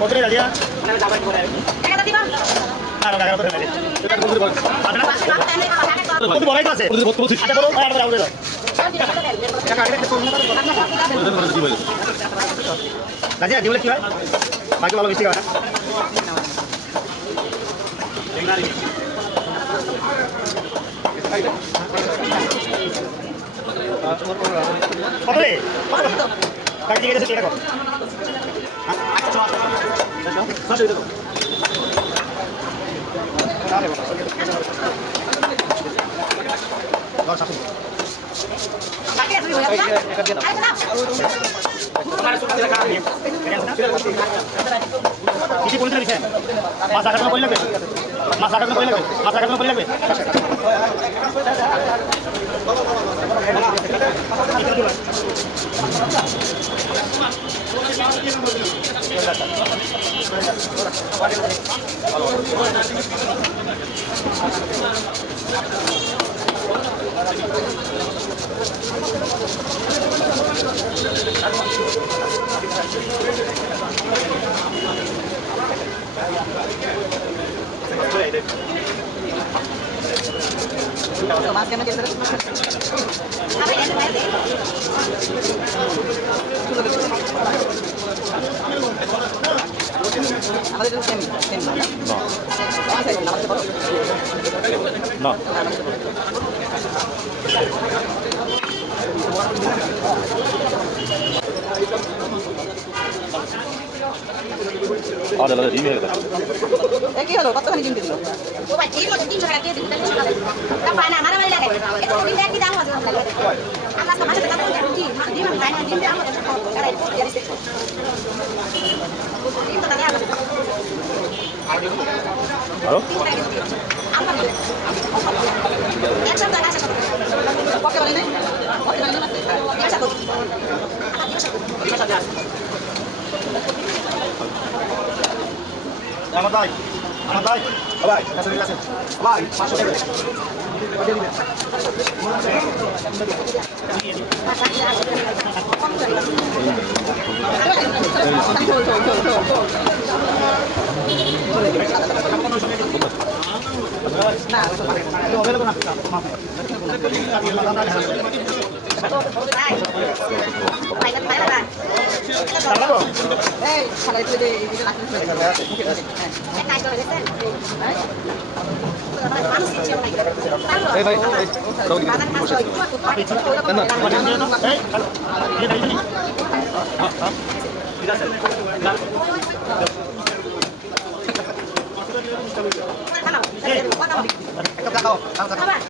কত রে রাজিয়া কত বড়াই আছে আচ্ছা বলো আর আউলে দাও রাজিয়া দিবলে কি হয় বাকি ভালো বেশি হয় কত রে কাটি দিয়ে গেছে এটা কত কিছু বলতে দিচ্ছেন মাছ আঘাত করে লাগবে মাছ আঘাত করে লাগবে মাছ আঘাত করে লাগবে Más que me quieres আমাদের সেম সেম না না আরে দাদা ডিম হয়ে গেল কি হলো কতখানি ডিম দিল ও ভাই ঠিক আছে 300 টাকা দিয়ে দিন তাহলে সকালে তা পায় না মারামারি লাগে এটা ডিম কি দাম আছে আমরা সমাজে টাকা তো দিই ডিম আমি জানি ডিম আমরা আরে ইয়ারিস ডিম তো দাদা আরো এক সপ্তাহ আছে পকে বলে নাই পকে বলে না এক সপ্তাহ আমার ভাই ভাই কাছে আছে ভাই 500 টাকা না এই খালাই তুই দে এই যে রাখতে এক কাজ করে দেখেন মানুষ ইচ্ছে হয় এই ভাই বাজার কাজ হয় একটা দাও